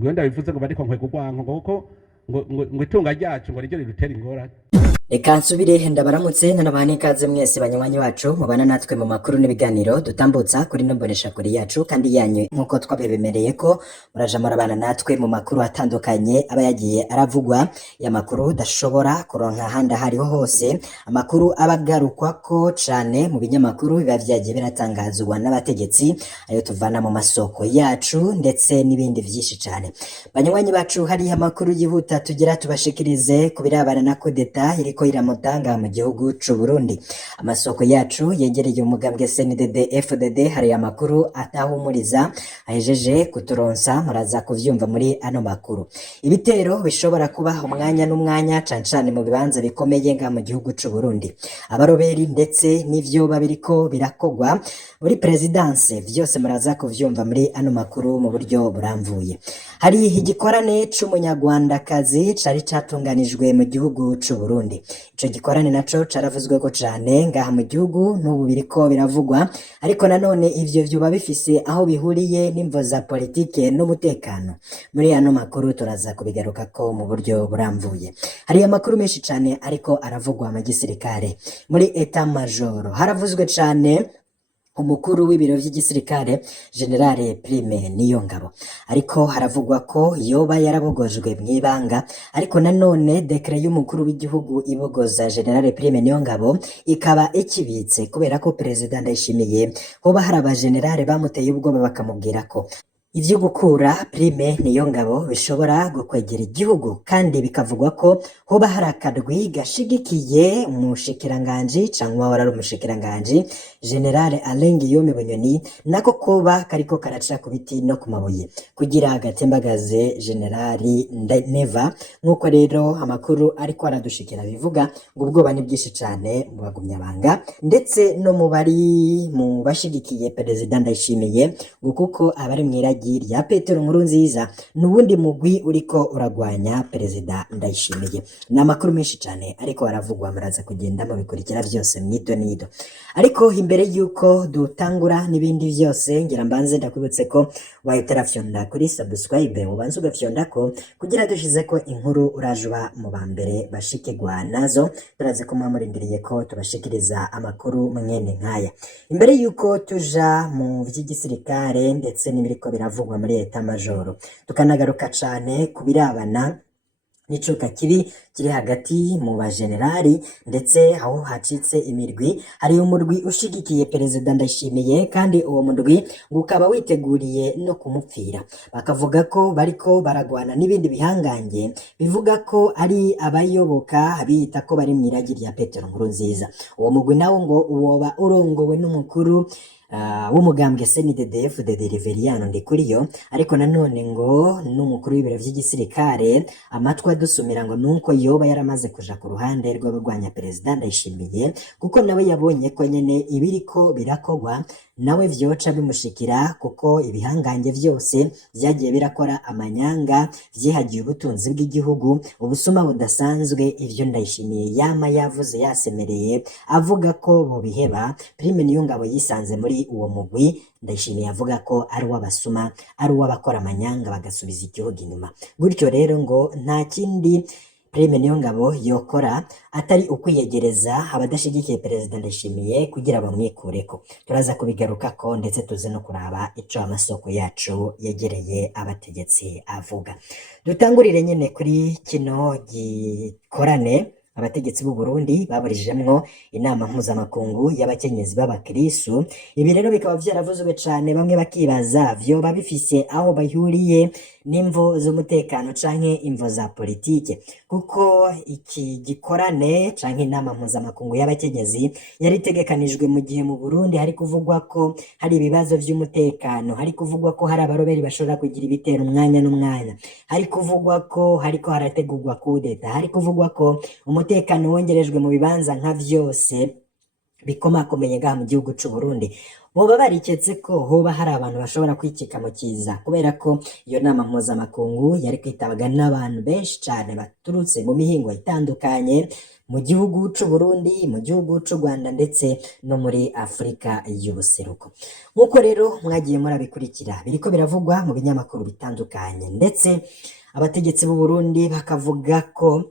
ngo ndabivuze ngo bariko nkwe kugwanko ngo itunga ryacu ngo ryo rirutera ingorane. Reka nsubire ndabaramutse nanabane ikaze mwese banywanyi bacu mubana natwe mu makuru n'ibiganiro dutambutsa kuri nombonesha kuri yacu kandi yanyu nkuko twabebemereye ko muraja murabana natwe mu makuru atandukanye aba yagiye aravugwa ya makuru dashobora kuronka handa hariho hose, amakuru abagarukwa ko cane mu binyamakuru biba vyagiye biratangazwa n'abategetsi ayo tuvana mu masoko yacu ndetse n'ibindi vyinshi cane. Banywanyi bacu hari amakuru yihuta tugira tubashikirize kubirabana na kudeta iriko iramutanga mu gihugu c'u Burundi. Amasoko yacu yegereye umugambwe CNDD FDD hari amakuru atahumuriza ahejeje kuturonsa muraza kuvyumva muri ano makuru. Ibitero bishobora kuba umwanya n'umwanya cancane mu bibanza bikomeye nga mu gihugu c'u Burundi. Abaroberi ndetse n'ivyo babiriko birakogwa muri presidence vyose muraza kuvyumva muri ano makuru mu buryo buramvuye. Hari igikorane c'umunyarwandakazi cari catunganijwe mu gihugu c'u Burundi. Ico gikorane naco caravuzwe ko cane ngaha mu gihugu n'ubu biriko biravugwa, ariko nanone ivyo vyoba bifise aho bihuriye n'imvo za politike n'umutekano. Muri ano makuru turaza kubigaruka ko mu buryo buramvuye. Hari amakuru menshi cane ariko aravugwa mu gisirikare. Muri etat major haravuzwe cane umukuru w'ibiro vy'igisirikare General Prime Niyongabo, ariko haravugwa ko yoba yarabogojwe mw'ibanga, ariko nanone dekret y'umukuru w'igihugu ibogoza General Prime Niyongabo ikaba ikibitse kubera ko President Ndayishimiye hoba hari abagenerale bamuteye ubwoba bakamubwira ko ivyo gukura Prime Niyongabo bishobora gukwegera igihugu, kandi bikavugwa ko hoba hari akadwi gashigikiye umushikiranganji cangwa warari umushikiranganji General Alain Guillaume Bunyoni nako koba kariko karaca ku biti no ku mabuye kugira agatembagaze General Neva. Nkuko rero amakuru ariko aradushikira bivuga ngo ubwoba ni bwinshi cane mu bagumyabanga ndetse no mu bari mu bashigikiye President Ndayishimiye ngo kuko abari mwira ya Petero Nkurunziza nubundi mugwi uriko uragwanya Perezida Ndayishimiye. Na makuru menshi cyane ariko aravugwa muraza kugenda mu bikurikira byose mwito nido. Ariko imbere yuko dutangura n'ibindi byose ngira mbanze ndakwibutse ko wahitera fyonda kuri subscribe ubanze ugafyonda ko kugira dushize ko inkuru urajuba mu bambere bashikirwa nazo, turaze ko mwamurindiriye ko tubashikiriza amakuru mwene nkaya. Imbere yuko tuja mu vy'igisirikare ndetse n'ibiriko biravugwa muri etat major tukanagaruka cane kubirabana n'icuka kibi kiri hagati mu bagenerali ndetse aho hacitse imirwi. Hari umurwi ushigikiye Perezida Ndayishimiye kandi uwo murwi ukaba witeguriye no kumupfira, bakavuga ko bariko baragwana n'ibindi bihangange bivuga ko ari abayoboka bita ko bari mwiragi rya Petero Nkurunziza. Uwo murwi nawo ngo uwoba urongowe n'umukuru w'umugambwe CNDD FDD Reveriyano Ndikuriyo, ariko nanone ngo n'umukuru w'ibiro vy'igisirikare amatwa dusumira ngo nuko yoba yaramaze kuja ku ruhande rw'abagwanya Perezida Ndayishimiye kuko nawe yabonye ko nyene ibiriko birakogwa nawe vyoca bimushikira kuko ibihangange vyose vyagiye birakora amanyanga vyihagiye ubutunzi bw'igihugu, ubusuma budasanzwe. Ivyo Ndayishimiye yama yavuze yasemereye avuga ko bobiheba. Prime Niyongabo yisanze muri uwo mugwi Ndayishimiye avuga ko ari uw'abasuma, ari uw'abakora amanyanga bagasubiza igihugu inyuma. Gutyo rero ngo nta kindi Prime Niyongabo yokora atari ukwiyegereza abadashigikiye Perezida Ndayishimiye kugira bamwikureko. Turaza kubigaruka ko ndetse tuze no kuraba ico amasoko yacu yegereye abategetsi avuga. Dutangurire nyene kuri kino gikorane abategetsi b'u Burundi baburijemwo inama mpuzamakungu y'abakenyezi b'abakristu. Ibi rero bikaba vyaravuzwe cane, bamwe bakibaza vyoba bifise aho bahuriye n'imvo z'umutekano canke imvo za politike, kuko iki gikorane canke inama mpuzamakungu y'abakenyezi yari itegekanijwe mu gihe mu Burundi hari kuvugwa ko hari ibibazo vy'umutekano, hari kuvugwa ko hari abaroberi bashobora kugira ibitero umwanya n'umwanya, hari kuvugwa ko hariko harategurwa kudeta, hari kuvugwa ko umutekano wongerejwe mu bibanza nka vyose bikomakomeye ngaha mu gihugu c'u Burundi. Boba bariketse ko hoba hari abantu bashobora kwikika mu kiza, kubera ko iyo nama mpuzamakungu yari kwitabwaga n'abantu benshi cane baturutse mu mihingo itandukanye mu gihugu c'u Burundi, mu gihugu c'u Rwanda ndetse no muri Afrika y'ubuseruko. Nk'uko rero mwagiye murabikurikira biriko biravugwa mu binyamakuru bitandukanye, ndetse abategetsi b'u Burundi bakavuga ko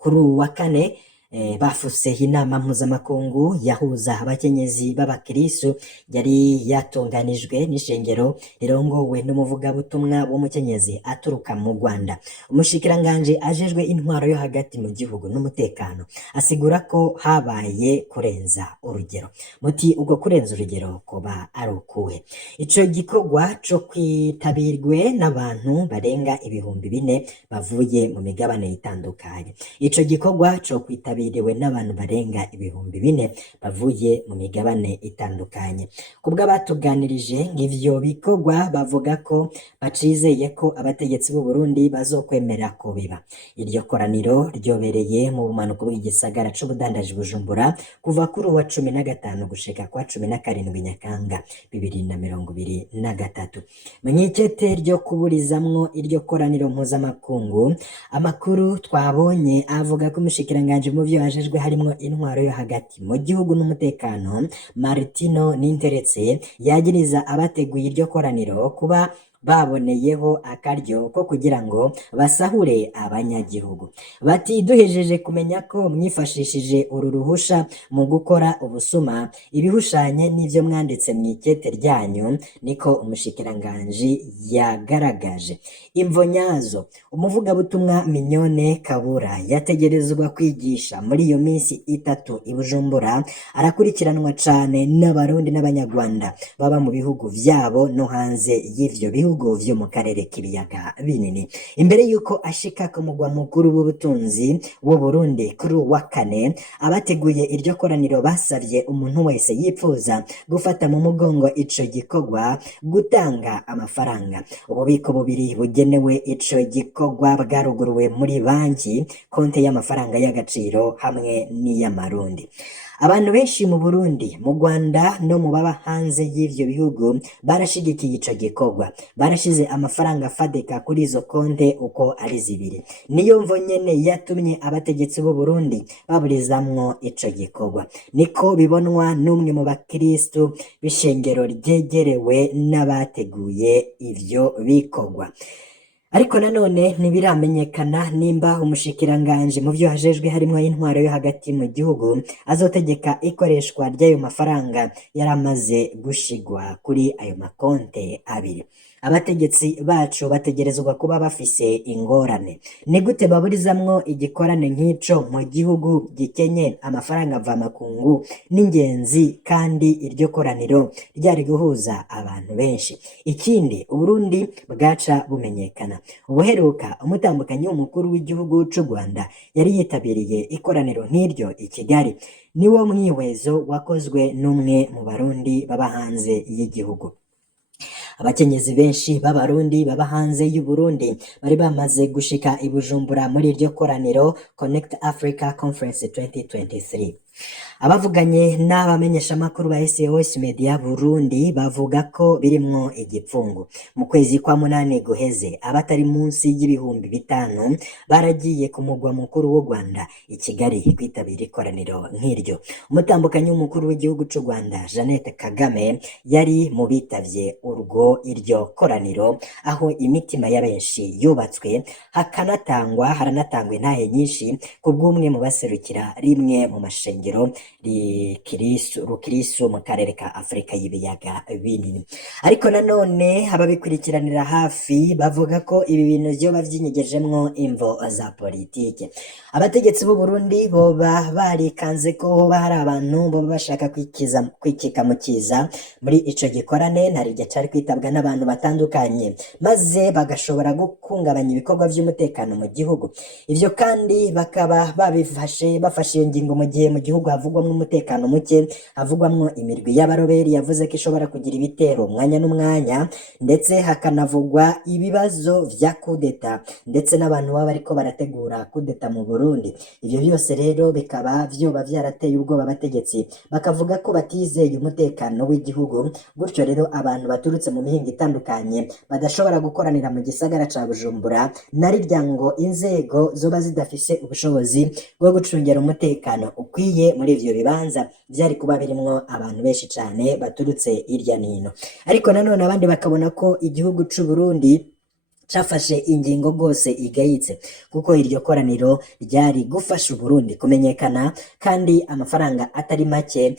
kuri uwu wa kane bafuse inama mpuzamakungu yahuza abakenyezi b'abakristo yari yatunganijwe n'ishengero rirongowe n'umuvugabutumwa w'umukenyezi aturuka mu Rwanda. Umushikiranganje ajejwe intwaro yo hagati mu gihugu n'umutekano asigura ko habaye kurenza urugero. Muti ubwo kurenza urugero kuba ari ukuhe? Ico gikorwa co kwitabirwe n'abantu barenga 4,000 bavuye mu migabane itandukanye. Ico gikorwa co kwitabirwe n'abantu barenga 4,000 bavuye mu migabane itandukanye. Kubwa batuganirije ng'ivyo bikorwa bavuga ko bacizeye ko abategetsi b'u Burundi bazokwemera ko biba. Iryo koraniro ryobereye mu bumanuko bw'igisagara c'ubudandaji Bujumbura kuva kuri uwa 15 gushika kwa 17 Nyakanga 2023. Mw'ikete ryo kuburizamwo iryo koraniro mpuzamakungu, amakuru twabonye avuga ko umushikiranganje mu vyo ajejwe harimwo intwaro yo hagati mu gihugu n'umutekano Martino Ninteretse yagiriza abateguye iryo koraniro kuba baboneyeho akaryo ko kugira ngo basahure abanyagihugu. Bati duhejeje kumenya ko mwifashishije uru ruhusha mu gukora ubusuma ibihushanye n'ivyo mwanditse mw'ikete ryanyu, niko umushikiranganji yagaragaje. Imvo nyazo, umuvugabutumwa Mignone Kabura yategerezwa kwigisha muri iyo minsi 3 i Bujumbura, arakurikiranwa cane n'abarundi n'abanyarwanda baba mu bihugu vyabo no hanze y'ivyo bihugu vyo mu karere k'ibiyaga binini. Imbere yuko ashika ku mugwa mukuru w'ubutunzi w'u Burundi kuri wa kane, abateguye iryo koraniro basavye umuntu wese yipfuza gufata mu mugongo ico gikorwa gutanga amafaranga. Ububiko bubiri bugenewe ico gikorwa bwaruguruwe muri banki, konte y'amafaranga y'agaciro hamwe n'iy'amarundi. Abantu benshi mu Burundi, mu Rwanda no mu baba hanze y'ivyo bihugu barashigikiye ico gikorwa, barashize amafaranga afadika kuri izo konte uko ari zibiri. Niyo mvo nyene yatumye abategetsi b'u Burundi baburizamwo ico gikorwa. Niko bibonwa n'umwe mu bakristo b'ishengero ryegerewe n'abateguye ivyo bikorwa. Ariko nanone ntibiramenyekana nimba umushikiranganje mu vyo hajejwe harimwo intwaro yo hagati mu gihugu azotegeka ikoreshwa ry'ayo mafaranga yaramaze gushigwa kuri ayo makonte abiri. Abategetsi bacu bategerezwa kuba bafise ingorane. Ni gute baburizamwo igikorane nk'ico mu gihugu gikenye amafaranga mvamakungu n'ingenzi kandi iryo koraniro ryari guhuza abantu benshi? Ikindi, Uburundi bwaca bumenyekana. Ubuheruka umutambukanyi w'umukuru w'igihugu c'u Rwanda yari yitabiriye ikoraniro nk'iryo i Kigali. Niwo mwihwezo wakozwe n'umwe mu barundi baba hanze y'igihugu. Abakenyezi benshi b'abarundi baba hanze y'u Burundi bari bamaze gushika i Bujumbura muri iryo koraniro Connect Africa Conference 2023. Abavuganye n'abamenyesha makuru ba SOS Media Burundi bavuga ko birimwo igipfungu. Mu kwezi kwa munani guheze abatari munsi y'ibihumbi 5 baragiye ku mugwa mukuru w'u Rwanda i Kigali kwitabira ikoraniro nk'iryo. Umutambukanyi w'umukuru w'igihugu c'u Rwanda Jeannette Kagame yari mu bitavye urwo iryo koraniro, aho imitima ya benshi yubatswe haranatangwa intahe nyinshi kubw'umwe mu baserukira rimwe mu mashengero rukirisu mu karere ka Afrika y'ibiyaga binini. Ariko nanone ababikurikiranira hafi bavuga ko ibi bintu vyoba vyinyegejemwo imvo za politike. Abategetsi b'u Burundi boba barikanze ko hoba hari abantu boba bashaka kwikika mu kiza muri ico gikorane ntarirya cari kwitabwa n'abantu batandukanye, maze bagashobora gukungabanya ibikorwa vy'umutekano mu gihugu. Ivyo kandi bakaba bafashe iyo ngingo mu gihe mu gihugu gihugu havugwamwo umutekano muke, havugwamwo imirwi y'abaroberi yavuze ko ishobora kugira ibitero umwanya n'umwanya, ndetse hakanavugwa ibibazo vya kudeta ndetse n'abantu baba bariko barategura kudeta mu Burundi. Ivyo byose rero bikaba vyoba vyarateye ubwoba abategetsi, bakavuga ko batizeye umutekano w'igihugu, gutyo rero abantu baturutse mu mihingo itandukanye badashobora gukoranira mu gisagara ca Bujumbura, narirya ngo inzego zoba zidafise ubushobozi bwo gucungera umutekano ukwiye muri ivyo bibanza, vyari kuba birimwo abantu benshi cane baturutse hirya nino. Ariko nanone abandi bakabona ko igihugu c'u Burundi cafashe ingingo rwose igayitse, kuko iryo koraniro ryari gufasha Uburundi kumenyekana, kandi amafaranga atari make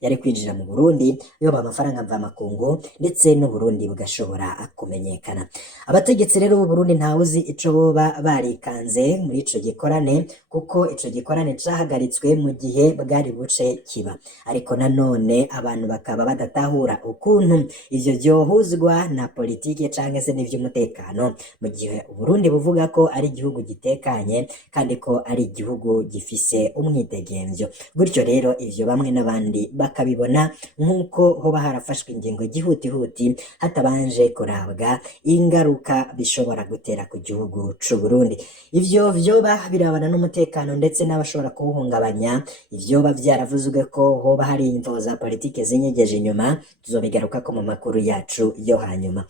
yari kwinjira mu Burundi, yoba amafaranga mvamakungu, ndetse n'Uburundi bugashobora kumenyekana. Abategetsi rero b'u Burundi ntawuzi ico boba barikanze muri ico gikorane, kuko ico gikorane cahagaritswe mu gihe bwari buce kiba. Ariko nanone abantu bakaba badatahura ukuntu ivyo byohuzwa na politike canke se n'ivy'umutekano, mu gihe Uburundi buvuga ko ari igihugu gitekanye kandi ko ari igihugu gifise umwidegemvyo. Gutyo rero ivyo bamwe n'abandi bakabibona nk'uko hoba harafashwe ingingo gihutihuti hatabanje kurabwa ingaruka bishobora gutera ku gihugu c'u Burundi. Ivyo vyoba birabana n'umutekano ndetse n'abashobora kuwuhungabanya, ivyoba vyaravuzwe ko hoba hari imvo za politike zinyegeje inyuma, tuzobigarukako mu makuru yacu yo hanyuma.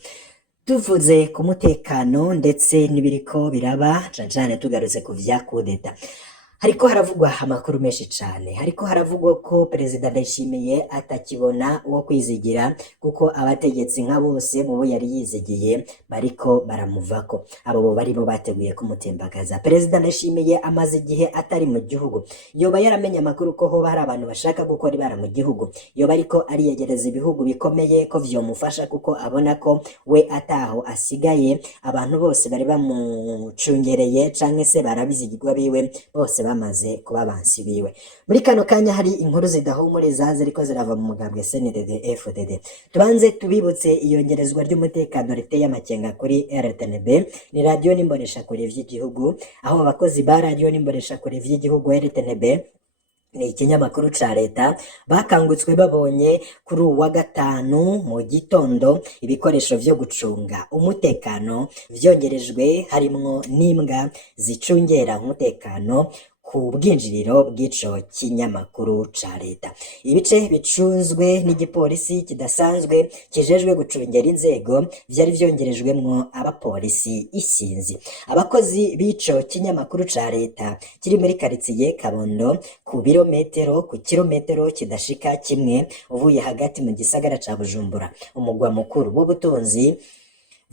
Tuvuze ku mutekano ndetse n'ibiriko biraba, cane tugarutse ku vya kudeta, hariko haravugwa amakuru menshi cane. Hariko haravugwa ko Perezida Ndayishimiye atakibona uwo kwizigira, kuko abategetsi nka bose mu bo yari yizigiye bariko baramuvako. Abo bo bari bo bateguye kumutembagaza. Perezida Ndayishimiye amaze igihe atari mu gihugu, yoba yaramenye amakuru ko hoba hari abantu bashaka gukora ibara mu gihugu, yoba ariko ariyegereza ibihugu bikomeye ko vyomufasha, kuko abona ko we ataho asigaye, abantu bose bari bamucungereye canke se barabizigirwa biwe bose bamaze kuba bansi biwe. Muri kano kanya hari inkuru zidahumuriza ziriko zirava mu mugambwe CNDD-FDD. Tubanze tubibutse iyongerezwa ry'umutekano riteye amakenga kuri RTNB, ni radio n'imboneshakure vy'igihugu, aho abakozi ba radio n'imboneshakure vy'igihugu RTNB ni ikinyamakuru ca leta bakangutswe babonye kuri uwa gatanu mu gitondo ibikoresho vyo gucunga umutekano vyongerejwe, harimwo n'imbwa zicungera umutekano ku bwinjiriro bw'ico kinyamakuru ca leta. Ibice bicunzwe n'igipolisi kidasanzwe kijejwe gucungera inzego vyari vyongerejwemwo abapolisi isinzi. Abakozi b'ico kinyamakuru ca leta kiri muri karitsiye Kabondo, ku kilometero kidashika kimwe uvuye hagati mu gisagara ca Bujumbura, umugwa mukuru w'ubutunzi,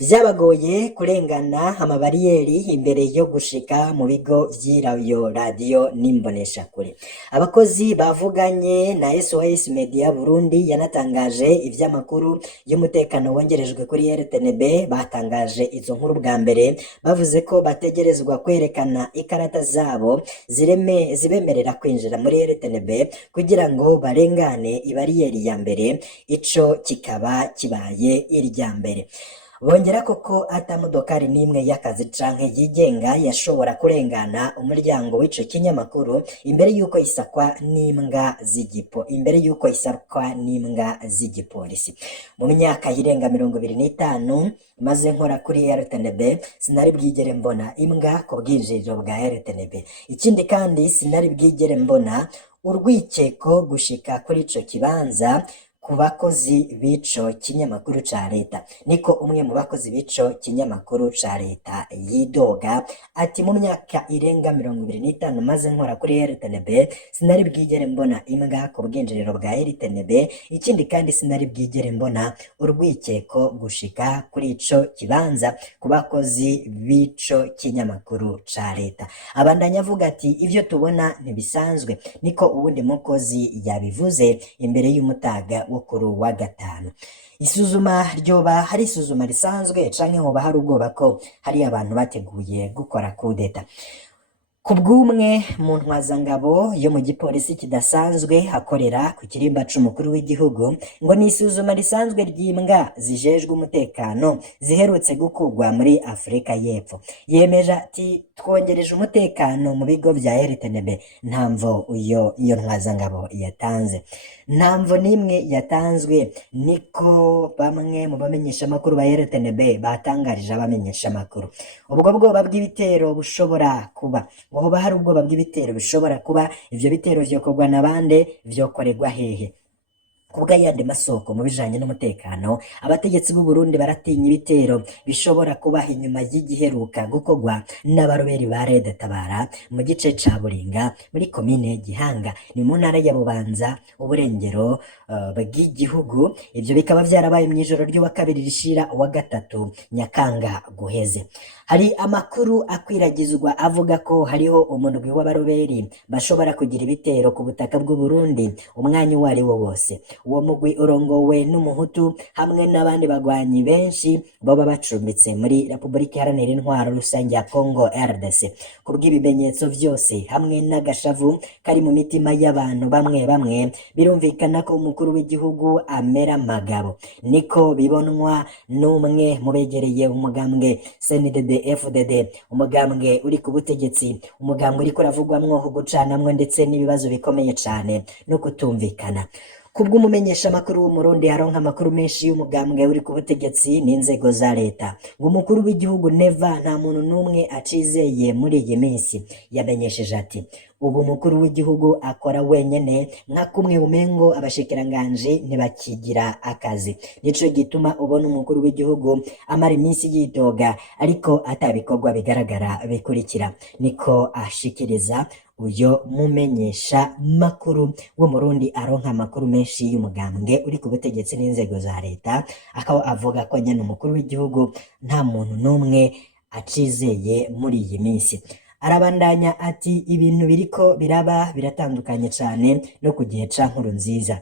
vyabagoye kurengana amabariyeri imbere yo gushika mu bigo vy'irayo radio n'imboneshakure. Abakozi bavuganye na SOS Media Burundi yanatangaje ivy'amakuru y'umutekano wongerejwe kuri RTNB. Batangaje izo nkuru bwa mbere bavuze ko bategerezwa kwerekana ikarata zabo zibemerera kwinjira muri RTNB kugira ngo barengane ibariyeri ya mbere, ico kikaba kibaye irya mbere. Bongera koko ata modokari n'imwe y'akazi canke yigenga yashobora kurengana umuryango w'ico kinyamakuru imbere yuko isakwa n'imbwa z'igipolisi. Mu myaka yirenga 25 maze nkora kuri RTNB, sinari bwigere mbona imbwa ku bwinjiriro bwa RTNB. Ikindi kandi sinari bwigere mbona urwikeko gushika kuri ico kibanza ku bakozi b'ico kinyamakuru ca leta. Niko umwe mu bakozi b'ico kinyamakuru ca leta yidoga ati, mu myaka irenga 25 maze nkora kuri RTNB, sinari bwigere mbona imbwa ku bwinjiriro bwa RTNB. Ikindi kandi sinari bwigere mbona urwikeko gushika kuri ico kibanza ku bakozi b'ico kinyamakuru ca leta. Abandanya avuga ati, ivyo tubona ntibisanzwe. Niko uwundi mukozi yabivuze imbere y'umutaga wo kuri wa gatanu. Isuzuma ryoba hari isuzuma risanzwe canke hoba hari ubwoba ko hari abantu bateguye gukora kudeta. ku bw'umwe mu ntwazangabo yo mu gipolisi kidasanzwe akorera ku kirimba c'umukuru w'igihugu ngo ni isuzuma risanzwe ry'imbwa zijejwe umutekano ziherutse gukurwa muri Afurika y'Epfo. Yemeje ati twongereje umutekano mu bigo vya RTNB. Ntamvo iyo ntwazangabo yatanze, ntamvo n'imwe yatanzwe, niko bamwe mu bamenyeshamakuru ba RTNB batangarije abamenyeshamakuru. Ubwo bwoba bw'ibitero bushobora kuba, ngo hoba hari ubwoba bw'ibitero bishobora kuba, ivyo bitero vyokorwa na bande, vyokorerwa hehe? Kubwa yandi masoko mu bijanye n'umutekano, abategetsi b'u Burundi baratinya ibitero bishobora kubaha inyuma y'igiheruka gukorwa n'abaroberi ba Red Tabara mu gice ca Buringa muri komine Gihanga, ni mu ntara ya Bubanza, uburengero bw'igihugu. Ivyo bikaba vyarabaye mw'ijoro ry'uwa kabiri rishira uwa gatatu Nyakanga guheze. Hari amakuru akwiragizwa avuga ko hariho umurwi w'abaroberi bashobora kugira ibitero ku butaka bw'u Burundi umwanya uwo ari wo wose. Uwo mugwi urongowe n'umuhutu hamwe n'abandi bagwanyi benshi baba bacumbitse muri Repubulika Iharanira Intwaro Rusange ya Congo RDC. Kubw'ibimenyetso vyose hamwe n'agashavu kari mu mitima y'abantu bamwe bamwe, birumvikana ko umukuru w'igihugu amera magabo. Niko bibonwa n'umwe mu begereye umugambwe CNDD FDD, umugambwe uri ku butegetsi, umugambwe uriko uravugwamwo gucanamwo ndetse n'ibibazo bikomeye cane no kutumvikana. Kubw'umumenyeshamakuru w'umurundi aronka amakuru menshi y'umugambwe uri ku butegetsi n'inzego za leta, ngo umukuru w'igihugu neva nta muntu n'umwe acizeye muri iyi minsi. Yamenyesheje ati ubu umukuru w'igihugu akora wenyene, nka kumwe umengo abashikiranganje ntibakigira akazi. Nico gituma ubona umukuru w'igihugu amara iminsi yidoga ariko atabikorwa bigaragara bikurikira. Niko ashikiriza uyo mumenyesha makuru w'umurundi aronka amakuru menshi y'umugambwe uri ku butegetsi n'inzego za leta, akaba avuga ko nyene umukuru w'igihugu nta muntu n'umwe acizeye muri iyi minsi. Arabandanya ati ibintu biriko biraba biratandukanye cane no ku gihe ca Nkurunziza.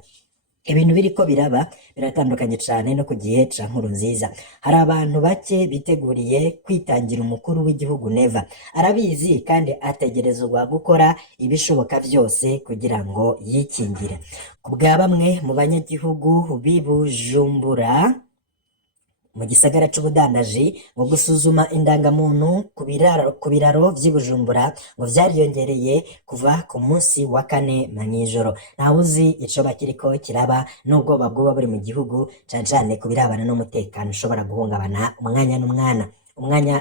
Ibintu biriko biraba biratandukanye cane no ku gihe ca Nkurunziza. Hari abantu bake biteguriye kwitangira umukuru w'igihugu neva. Arabizi kandi ategerezwa gukora ibishoboka vyose kugira ngo yikingire. Kubwa bamwe mu banyagihugu b'i Bujumbura mu gisagara c'ubudandaji, ngo gusuzuma indangamuntu ku biraro vy'i Bujumbura ngo vyariyongereye kuva ku munsi wa kane mw'ijoro. Ntawe uzi icoba kiriko kiraba n'ubwoba bwoba buri mu gihugu, cane cane ku birabana n'umutekano ushobora guhungabana umwanya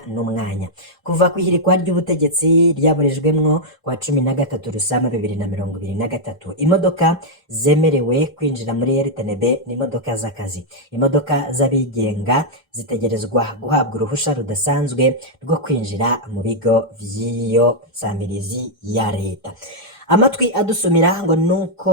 n'umwanya. Kuva kw'ihirikwa ry'ubutegetsi ryaburijwemwo kwa 13 Rusama 2023, imodoka zemerewe kwinjira muri RTNB ni imodoka z'akazi. Imodoka z'abigenga zitegerezwa guhabwa uruhusha rudasanzwe rwo kwinjira mu bigo vy'iyo samirizi ya leta. Amatwi adusumira ngo nuko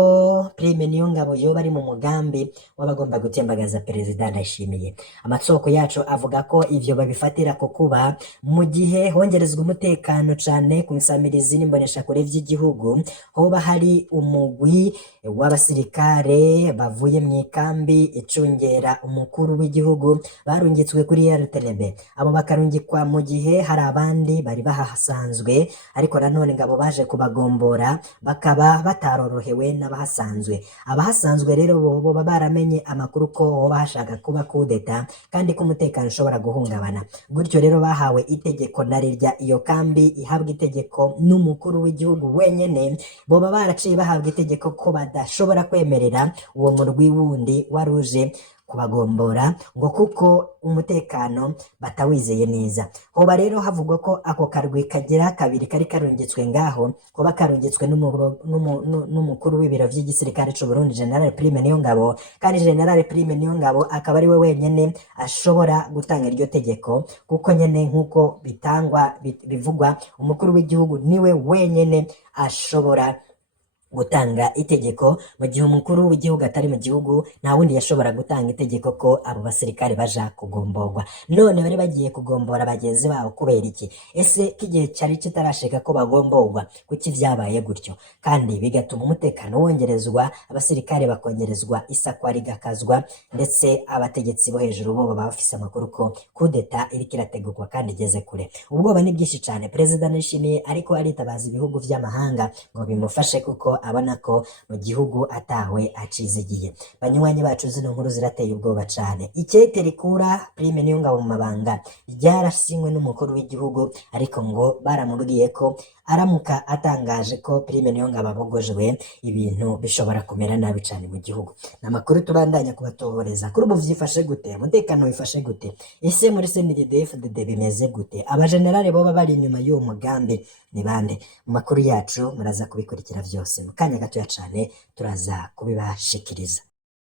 Prime Niyongabo yoba ari mu mugambi w'abagomba gutembagaza Perezida Ndayishimiye. Amasoko yacu avuga ko ivyo babifatira ko kuba mu gihe hongerezwa umutekano cane ku nsamirizi n'imboneshakure vy'igihugu, hoba hari umugwi w'abasirikare bavuye mw'ikambi icungera umukuru w'igihugu barungitswe kuri RTNB. Abo bakarungikwa mu gihe hari abandi bari bahasanzwe, ariko nanone ngabo baje kubagombora bakaba batarorohewe n'abahasanzwe. Abahasanzwe rero bo baramenye amakuru ko hoba hashaka kuba kudeta kandi ko umutekano ushobora guhungabana. Gutyo rero bahawe itegeko na rirya iyo kambi ihabwa itegeko n'umukuru w'igihugu wenyene, boba baraciye bahabwa itegeko ko badashobora kwemerera uwo murwi wundi waruje kubagombora ngo kuko umutekano batawizeye neza. Hoba rero havugwa ko ako karwi kagira kabiri kari karungitswe ngaho, koba karungitswe n'umukuru w'ibiro vy'igisirikare c'u Burundi General Prime Niyongabo, kandi General Prime Niyongabo akaba ari we wenyene ashobora gutanga iryo tegeko, kuko nyene nkuko bivugwa umukuru w'igihugu niwe wenyene ashobora gutanga itegeko mu gihe umukuru w'igihugu atari mu gihugu, nta wundi yashobora gutanga itegeko ko abo basirikare baja kugomborwa. None bari bagiye kugombora bagenzi babo kubera iki? Ese k'igihe cyari kitarashika ko bagomborwa, kuki vyabaye gutyo? Kandi bigatuma umutekano wongerezwa, abasirikare bakongerezwa, isakwa rigakazwa, ndetse abategetsi bo hejuru bo baba bafise amakuru ko kudeta iriko irategurwa kandi igeze kure. Ubwoba ni bwinshi cane. Perezida Ndayishimiye ariko aritabaza ibihugu vy'amahanga ngo bimufashe kuko abona ko mu gihugu atawe acizigiye. Banywanyi bacu, zino nkuru zirateye ubwoba cane. Ikete rikura Prime Niyongabo mu mabanga ryarasinywe n'umukuru w'igihugu, ariko ngo baramubwiye ko aramuka atangaje ko Prime Niyongabo abogojwe, ibintu bishobora kumera nabi cane mu gihugu. Namakuru tubandanya kubatoboreza. Kuri ubu vyifashe gute? Umutekano wifashe gute? Ese muri CNDD-FDD bimeze gute? Abajenerali boba bari inyuma y'uwo mugambi ni bande? Mu makuru yacu muraza kubikurikira vyose mu kanya gatoya cane, turaza kubibashikiriza.